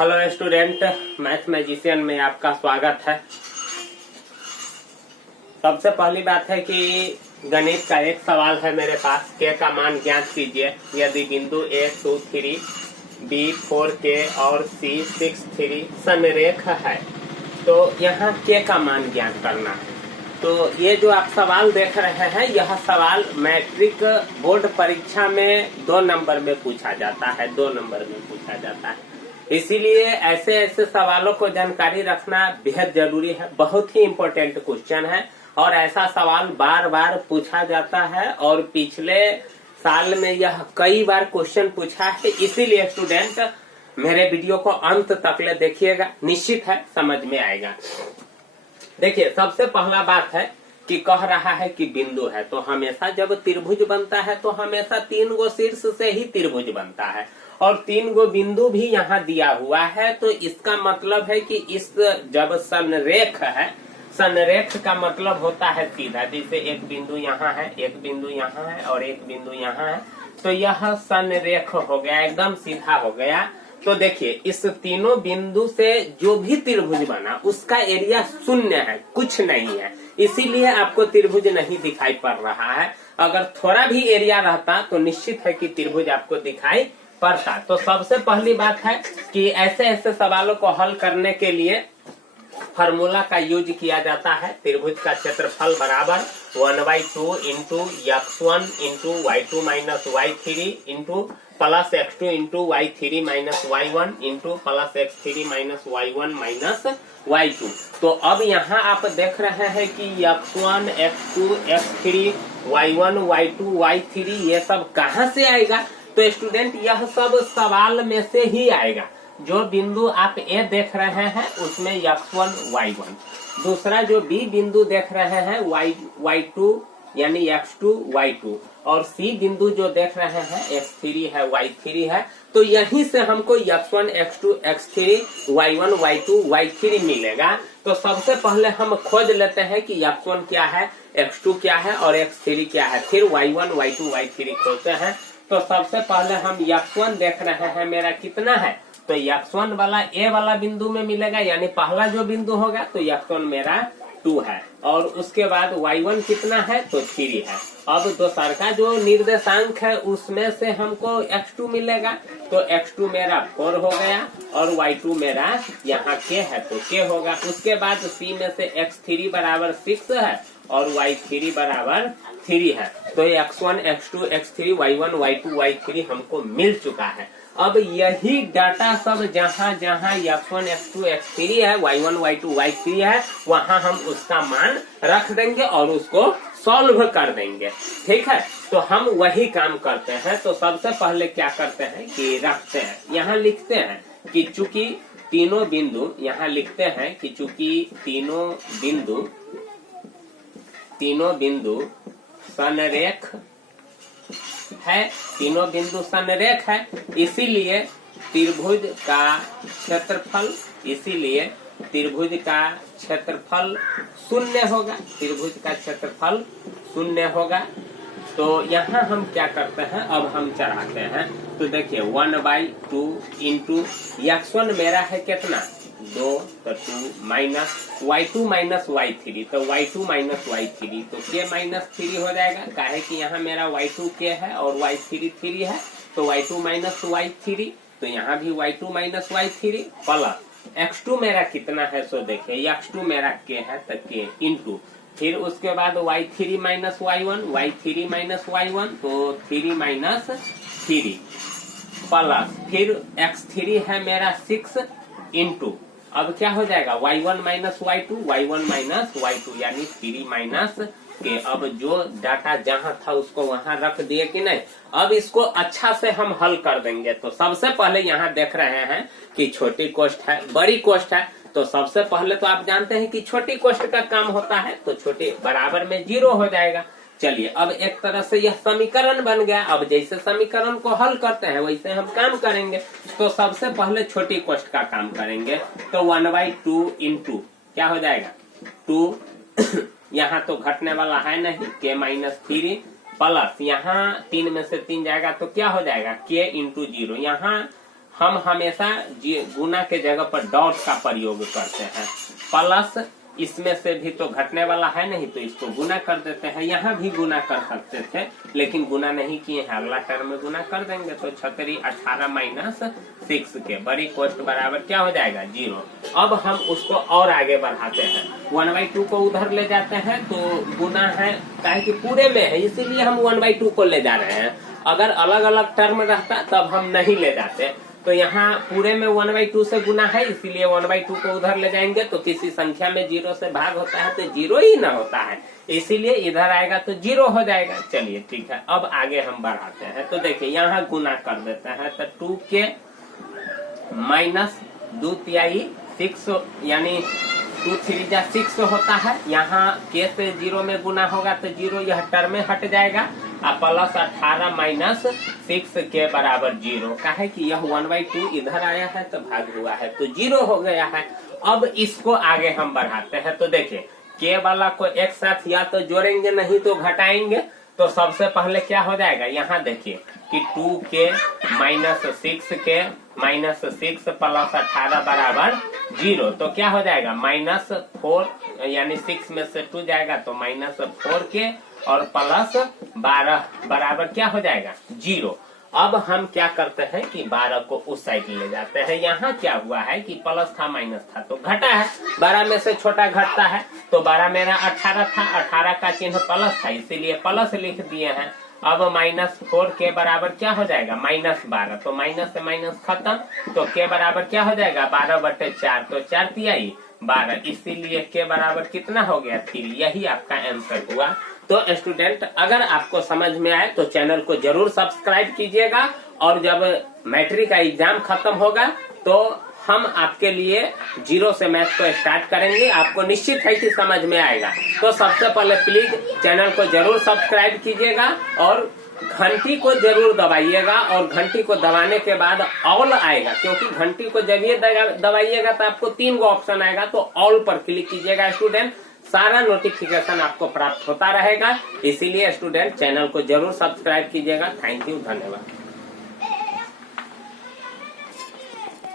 Hello student, math magician में आपका स्वागत है। सबसे पहली बात है कि गणित का एक सवाल है मेरे पास। के का मान ज्ञात कीजिए यदि बिंदु A 2 3 B 4 K और C 6 3 संरेख है। तो यहाँ के का मान ज्ञात करना है। तो ये जो आप सवाल देख रहे हैं, यह सवाल मैट्रिक बोर्ड परीक्षा में 2 नंबर में पूछा जाता है। 2 नंबर में पूछा जाता है, इसीलिए ऐसे ऐसे सवालों को जानकारी रखना बेहद जरूरी है। बहुत ही इम्पोर्टेंट क्वेश्चन है और ऐसा सवाल बार बार पूछा जाता है और पिछले साल में यह कई बार क्वेश्चन पूछा है। इसीलिए स्टूडेंट मेरे वीडियो को अंत तक ले देखिएगा, निश्चित है समझ में आएगा। देखिए, सबसे पहला बात है कि कह रहा है कि बिंदु है, तो हमेशा जब त्रिभुज बनता है तो हमेशा 3 गो शीर्ष से ही त्रिभुज बनता है और 3 गो बिंदु भी यहाँ दिया हुआ है। तो इसका मतलब है कि इस जब संरेख है, संरेख का मतलब होता है सीधा। जैसे एक बिंदु यहाँ है, एक बिंदु यहाँ है और एक बिंदु यहाँ है, तो यह संरेख हो गया, एकदम सीधा हो गया। तो देखिए, इस तीनों बिंदु से जो भी त्रिभुज बना उसका एरिया 0 है, कुछ नहीं है। इसीलिए आपको त्रिभुज नहीं दिखाई पड़ रहा है। अगर थोड़ा भी एरिया रहता तो निश्चित है कि त्रिभुज आपको दिखाई पड़ता। तो सबसे पहली बात है कि ऐसे ऐसे सवालों को हल करने के लिए फार्मूला का यूज किया जाता है। त्रिभुज का क्षेत्रफल बराबर 1/2 into x1 into y2 minus y3 into plus x2 into y3 minus y1 into plus x3 minus y1 minus y2। तो अब यहाँ आप देख रहे हैं कि x1 x2 x3 y1 y2 y3 ये सब कहाँ से आएगा? तो स्टूडेंट यह सब सवाल में से ही आएगा। जो बिंदु आप A देख रहे हैं उसमें x1 y1, दूसरा जो B बिंदु देख रहे हैं y2 यानी x2 y2 और C बिंदु जो देख रहे हैं x3 है y3 है। तो यहीं से हमको x1 x2 x3 y1 y2 y3 मिलेगा। तो सबसे पहले हम खोज लेते हैं कि x1 क्या है, x2 क्या है और x3 क्या है, फिर y1 y2 y3 खोजते हैं। तो सबसे पहले हम x1 देख रहे हैं, मेरा कितना है, तो x1 वाला A वाला बिंदु में मिलेगा, यानी पहला जो बिंदु होगा तो x1 मेरा 2 है और उसके बाद y1 कितना है तो 3 है। अब दूसरा का जो निर्देशांक है उसमें से हमको x2 मिलेगा, तो x2 मेरा 4 हो गया और y2 मेरा यहाँ k है तो k होगा। उसके बाद C में से x3 बराबर 6 है और y3 बराबर 3 है। तो x1 x2 x3 y1 y2 y3 हमको मिल चुका है। अब यही डाटा सब जहाँ जहाँ x1 x2 x3 है, y1 y2 y3 है, वहाँ हम उसका मान रख देंगे और उसको सॉल्व कर देंगे। ठीक है, तो हम वही काम करते हैं। तो सबसे पहले क्या करते हैं कि रखते हैं, यहाँ लिखते हैं कि चूंकि तीनों बिंदु, यहाँ लिखते हैं कि चूंकि तीनों बिंदु संरेख है, तीनों बिंदु संरेख है, इसीलिए त्रिभुज का क्षेत्रफल 0 होगा। त्रिभुज का क्षेत्रफल 0 होगा। तो यहाँ हम क्या करते हैं, अब हम चढ़ाते हैं। तो देखिए 1/2 इंटू x1 मेरा है कितना 2, तो 2 माइनस y2 माइनस y3, तो y2 माइनस y3, तो k माइनस 3 हो जाएगा। काहे कि यहाँ मेरा y2 k है और y3 3 है, तो y2 माइनस y3, तो यहाँ भी y2 minus y3 plus x2 मेरा कितना है, सो देखिए x2 मेरा k है तो k इंटू फिर उसके बाद y3 minus y1 minus y1, तो 3 माइनस 3 प्लस फिर x3 है मेरा 6 इंटू अब क्या हो जाएगा y1 minus y1 minus y2 यानी 3 माइनस के। अब जो डाटा जहां था उसको वहां रख दिए कि नहीं। अब इसको अच्छा से हम हल कर देंगे। तो सबसे पहले यहाँ देख रहे हैं कि छोटी कोष्ठ है, बड़ी कोष्ठ है। तो सबसे पहले तो आप जानते हैं कि छोटी कोष्ठ का काम होता है, तो छोटे बराबर में 0 हो जाएगा। चलिए, अब एक तरह से यह समीकरण बन गया। अब जैसे समीकरण को हल करते हैं वैसे हम काम करेंगे। तो सबसे पहले छोटी कोष्ठ का काम करेंगे। तो 1/2 इंटू क्या हो जाएगा 2 यहाँ तो घटने वाला है नहीं, k माइनस 3 प्लस यहाँ 3 में से 3 जाएगा तो क्या हो जाएगा k इंटू 0। यहाँ हम हमेशा गुना के जगह पर डॉट का प्रयोग करते हैं। प्लस इसमें से भी तो घटने वाला है नहीं, तो इसको गुना कर देते हैं। यहाँ भी गुना कर सकते थे लेकिन गुना नहीं किए हैं, अगला टर्म में गुना कर देंगे। तो 6 18 माइनस 6 के बड़ी कोष्ट बराबर क्या हो जाएगा 0। अब हम उसको और आगे बढ़ाते हैं, 1/2 को उधर ले जाते हैं तो गुना है, काहे कि पूरे में है इसीलिए हम 1/2 को ले जा रहे हैं। अगर अलग अलग टर्म रहता तब हम नहीं ले जाते। तो यहाँ पूरे में 1/2 से गुना है इसीलिए 1/2 को उधर ले जाएंगे। तो किसी संख्या में 0 से भाग होता है तो 0 ही ना होता है, इसीलिए इधर आएगा तो 0 हो जाएगा। चलिए ठीक है, अब आगे हम बढ़ाते हैं। तो देखिए यहाँ गुना कर देते हैं, तो 2k माइनस 2 तिहाई 6 यानी 2 3 जा 6 होता है। यहाँ k से 0 में गुना होगा तो 0 यह टर्म में हट जाएगा और प्लस 18 माइनस 6 के बराबर 0। का है कि यह 1/2 इधर आया है तो भाग हुआ है तो 0 हो गया है। अब इसको आगे हम बढ़ाते हैं। तो देखिए k वाला को एक साथ या तो जोड़ेंगे नहीं तो घटाएंगे। तो सबसे पहले क्या हो जाएगा, यहाँ देखिए कि 2k minus 6k minus 6 plus 18 बराबर 0। तो क्या हो जाएगा -4 यानी 6 में से 2 जाएगा तो -4k और प्लस 12 बराबर क्या हो जाएगा 0। अब हम क्या करते हैं कि 12 को उस साइड ले जाते हैं। यहाँ क्या हुआ है कि प्लस था माइनस था तो घटा है, 12 में से छोटा घटता है। तो 12 मेरा 18 था, 18 का चिन्ह प्लस था इसीलिए प्लस लिख दिए हैं। अब -4 के बराबर क्या हो जाएगा -12। तो माइनस से माइनस खत्म, तो के बराबर क्या हो जाएगा 12/4। तो 4 तिहाई 12 इसीलिए के बराबर कितना हो गया 3। यही आपका आंसर हुआ। तो स्टूडेंट अगर आपको समझ में आए तो चैनल को जरूर सब्सक्राइब कीजिएगा, और जब मैट्रिक का एग्जाम खत्म होगा तो हम आपके लिए 0 से मैथ को स्टार्ट करेंगे। आपको निश्चित है कि समझ में आएगा। तो सबसे पहले प्लीज चैनल को जरूर सब्सक्राइब कीजिएगा और घंटी को जरूर दबाइएगा। और घंटी को दबाने के बाद ऑल आएगा, क्योंकि घंटी को जब ये दबाइएगा तो आपको 3 गो ऑप्शन आएगा। तो ऑल पर क्लिक कीजिएगा स्टूडेंट, सारा नोटिफिकेशन आपको प्राप्त होता रहेगा। इसीलिए स्टूडेंट चैनल को जरूर सब्सक्राइब कीजिएगा। थैंक यू, धन्यवाद।